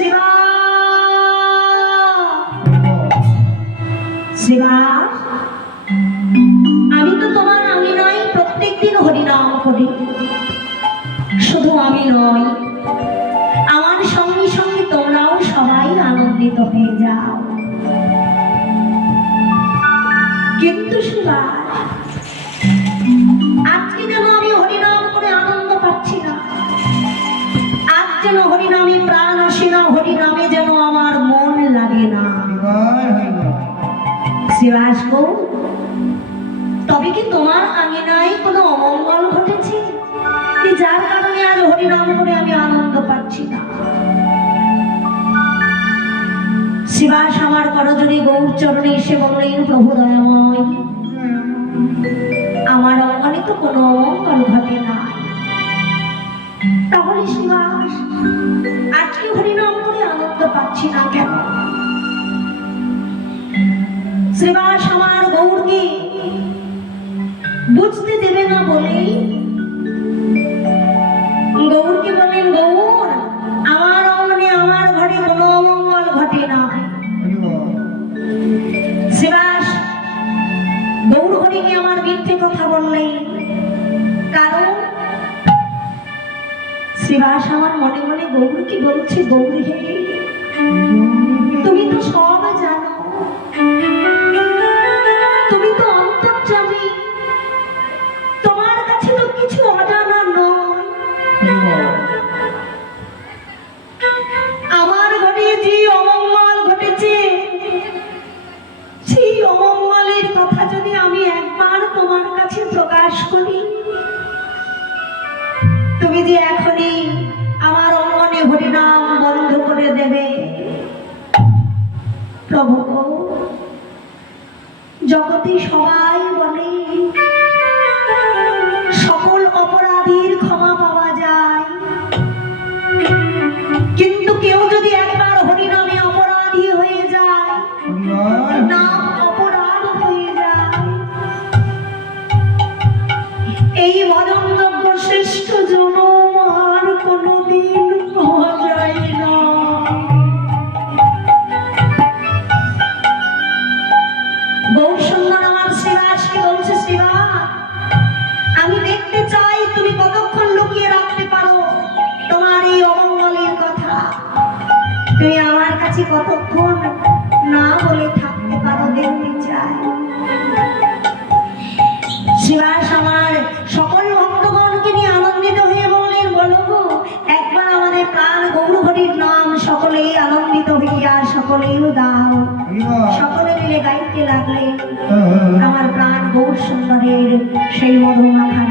শ্রীবাস শ্রীবাস আমি তো তোমার আমি নয় প্রত্যেকদিন হরিনাম করি। শুধু আমি নয় শিবাস গো তবে কি তোমার আঙিনায় কোনো অমঙ্গল ঘটেছে? যার কারণে আজ হরিনাম করে আমি আনন্দ পাচ্ছি না? শিবাস আমার করজনে গৌর চরণে এসে বললেন, প্রভু দয়াময়, আমার অঙ্গনে তো কোনো অমঙ্গল ঘটে না। তাহলে শিবাস, আজকে হরিনাম করে আনন্দ পাচ্ছি না কেন? শ্রীবাস আমার গৌরকে বুঝতে দেবে না বলেই গৌরকে বলেন গৌর, আমার অঙ্গনে আমার ঘরে কোনো অমঙ্গল ঘটে না। শিবাস গৌর হরিকে আমার মিথ্যে কথা বললেন কারণ শিবাস আমার মনে মনে গৌরকে বলছে, গৌর হে, তুমি তো সব জগতে কতক্ষণ না বলে থাকতে পারো দেখতে চাই। শিবাস আমার সকল ভক্তগণকে নিয়ে আনন্দিত হয়ে বললেন বলো গো, একবার আমাদের প্রাণ গৌরহরির নাম সকলেই আনন্দিত হইয়া সকলেই গাও সকলে মিলে গাইতে লাগলেন। আমার প্রাণ গৌর সুন্দরের সেই মধুমাখা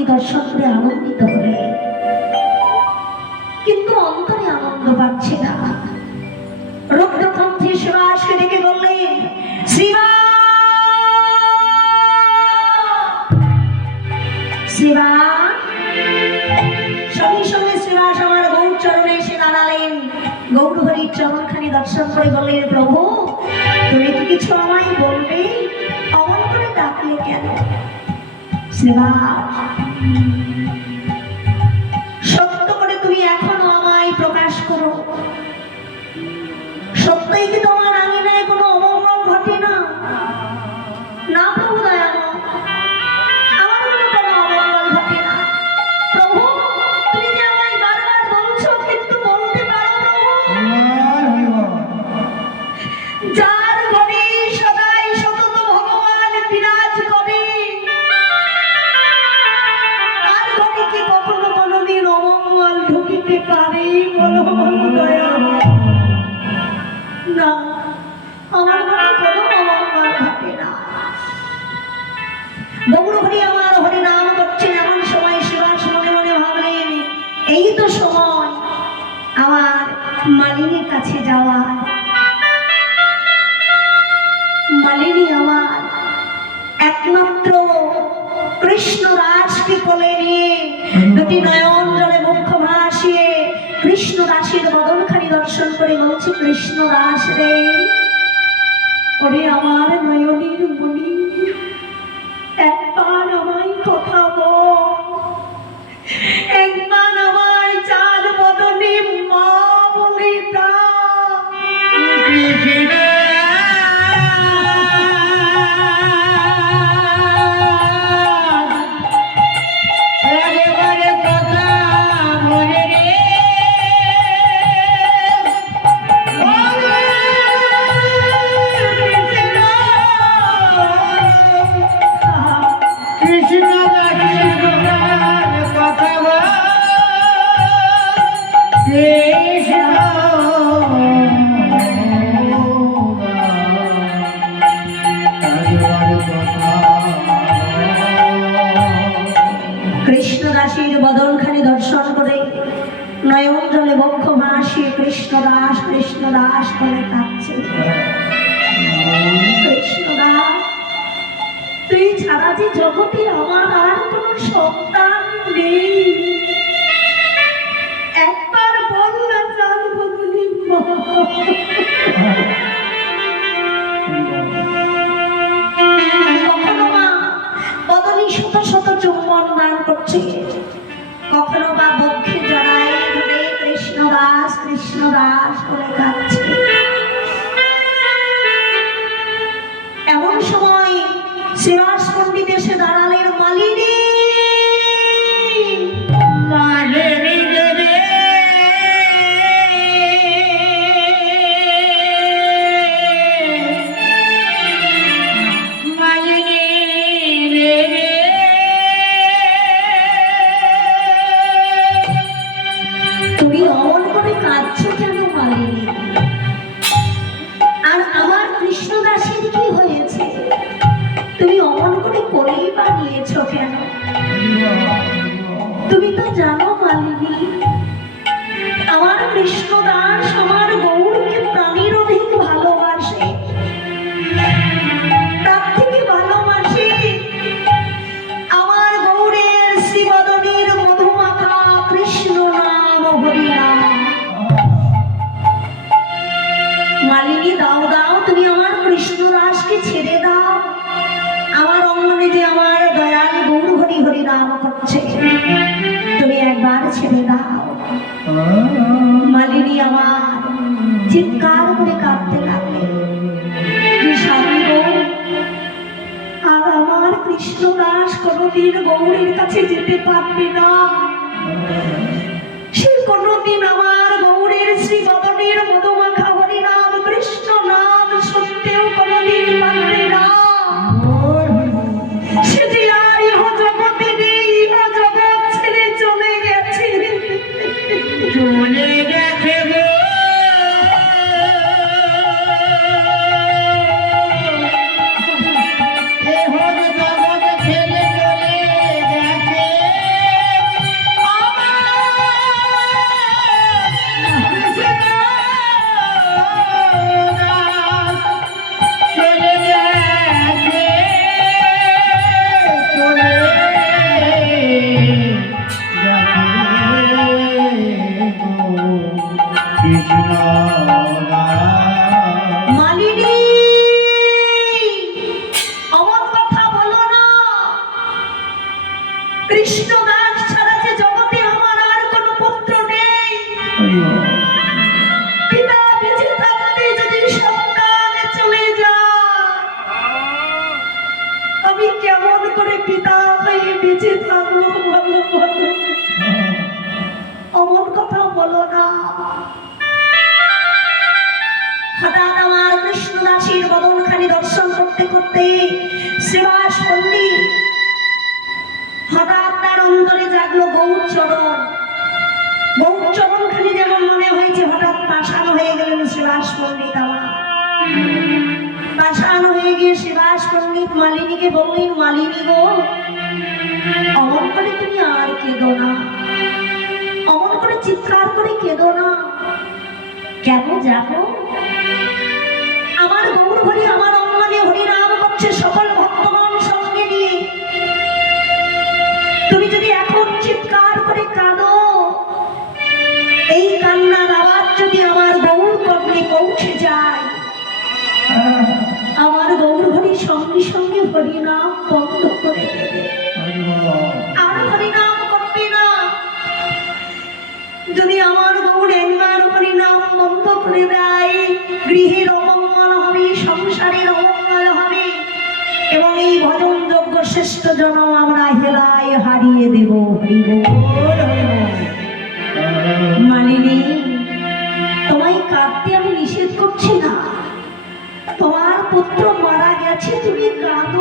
আপনি দর্শকরে আনন্দিত হলেন কিন্তু অন্তরে আনন্দ পাচ্ছে না। রুগ্নপন্থী শিবাসকে ডেকে বললেন, শিবা! শিবা! সঙ্গে সঙ্গে শিবাস আমার গৌর চরণে এসে দাঁড়ালেন। গৌর চরণখানি দর্শন করে বললেন, প্রভু, তুমি কি কিছু আমায় বলবে, অমন করে ডাকলে কেন? 洗吧 আকাশ রে ওরে আমার নয়নের মনি একবার আমায় কথা বল। একবার আমার এই ছাড়া যে জগতে আমার আর কোনো সন্তান নেই। একবার বল না চাঁদ কখনো মা বদলি শত শত চুম্বন দান করছে। কখনো বা বক্ষে জড়ায় কৃষ্ণ দাস কৃষ্ণ দাস বলে কাঁদে চিৎকার করে কাঁদতে লাগলেন আর আমার কৃষ্ণদাস কোনোদিন গৌরীর কাছে যেতে পারবে না। সে কোনোদিন পাষাণ হয়ে গেলেন শিবাস পণ্ডিত আমার। পাষাণ হয়ে গিয়ে শিবাস পণ্ডিত মালিনীকে বললেন, মালিনী গো, অমন করে তুমি আর কেঁদো না। অমন করে চিৎকার করে কেঁদো না। কেন যাব? আমার গৌর হরি আমার অঙ্গনে হরিনাম শ্রেষ্ঠ জন আমরা হেলায় হারিয়ে দেব মালিনী, তোমায় কাঁদতে আমি নিষেধ করছি না। তোমার পুত্র মারা গেছে, তুমি কাঁদো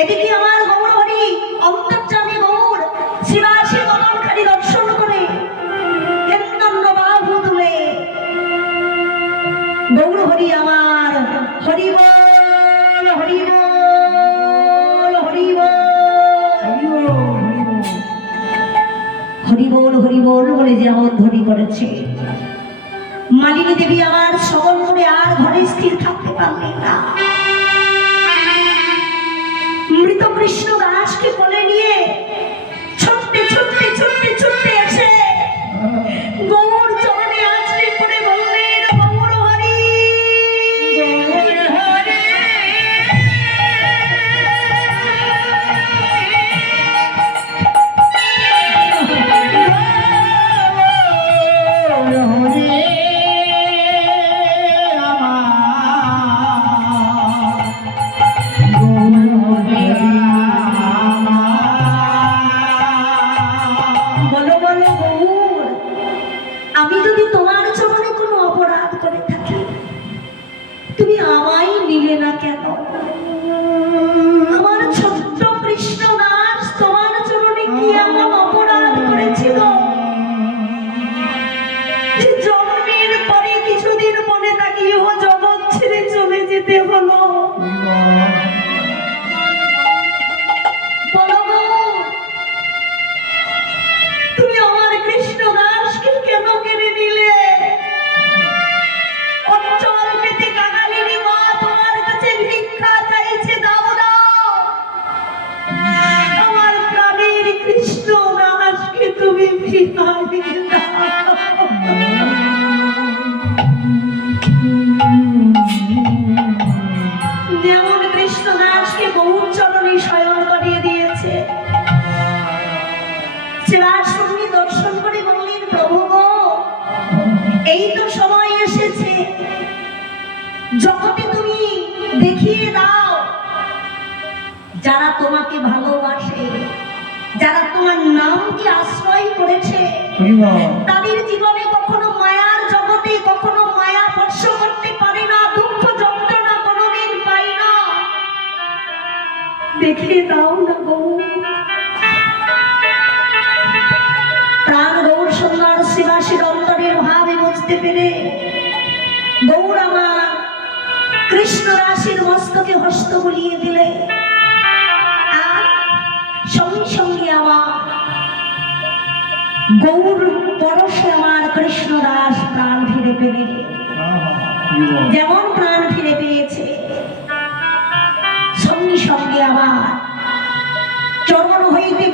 এদিকে আমার গৌর হরি অন্তর্জামী গৌর শিবাসী বদনখানি দর্শন করে হেন্দন্য বাহু তুলে। গৌর হরি আমার হরি বল হরি বল হরি বল বল বলে যেমন ধ্বনি করেছে। মালিনী দেবী আমার সবল করে আর ঘরে স্থির থাকতে পারলেন না। মৃত কৃষ্ণ দাসকে কোলে নিয়ে যেমন কৃষ্ণ দাসকে বহু চরণে শয়ন করিয়ে দিয়েছে। সেবার সঙ্গে দর্শন করে বললেন প্রভু গো এই তো সময় এসেছে। জগতে তুমি দেখিয়ে দাও যারা তোমাকে ভালোবাসে যারা তোমার নামকে আশ্রয় করেছে তাদের জীবনে কখনো দেখিয়ে দাও না গো? প্রাণ গৌর সুন্দর শিবাসীর অন্তরের ভাবে বুঝতে পেরে গৌর আমার কৃষ্ণ রাশির মস্তকে হস্ত বুলিয়ে দিলে। আর সঙ্গে সঙ্গে আমার গৌর পরশে আমার কৃষ্ণ দাস প্রাণ ফিরে পেলে। যেমন প্রাণ ফিরে পেয়েছে সঙ্গে আমার চরণ হইতে